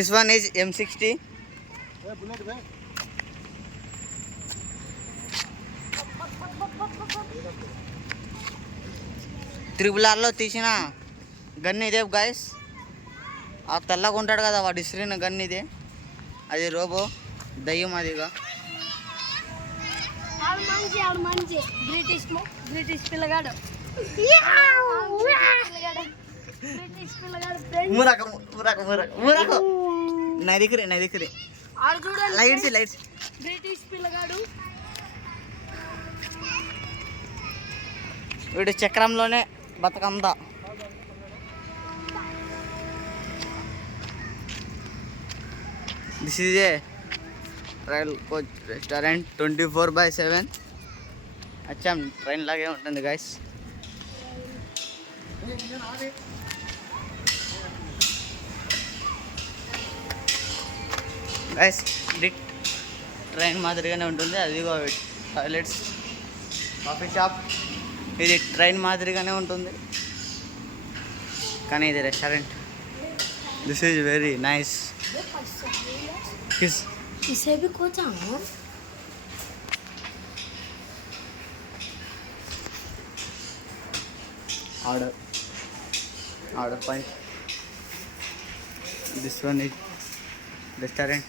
This one is M60. RRRలో తీసిన గన్ ఇదే గైస్. ఆ తెల్లగా ఉంటాడు కదా వాడు ఇసిరిన గన్ ఇదే. అది రోబో దయ్యం అదిగా. బ్రిటిష్ పిల్లగాడు నా దగ్గరే లైట్స్ బ్రిటిష్ పిల్లగాడు. వీడు చక్రంలోనే బతకందా. This is a trail coach restaurant 24/7. అచ్చా ట్రైన్ లాగే ఉంటుంది గైస్. గైస్ ఇది ట్రైన్ మాదిరిగానే ఉంటుంది. అదిగో టాయిలెట్స్, కాఫీ షాప్. ఇది ట్రైన్ మాదిరిగానే ఉంటుంది కానీ ఇది restaurant. This is very nice. इसे भी कोच आना order point. This one is restaurant.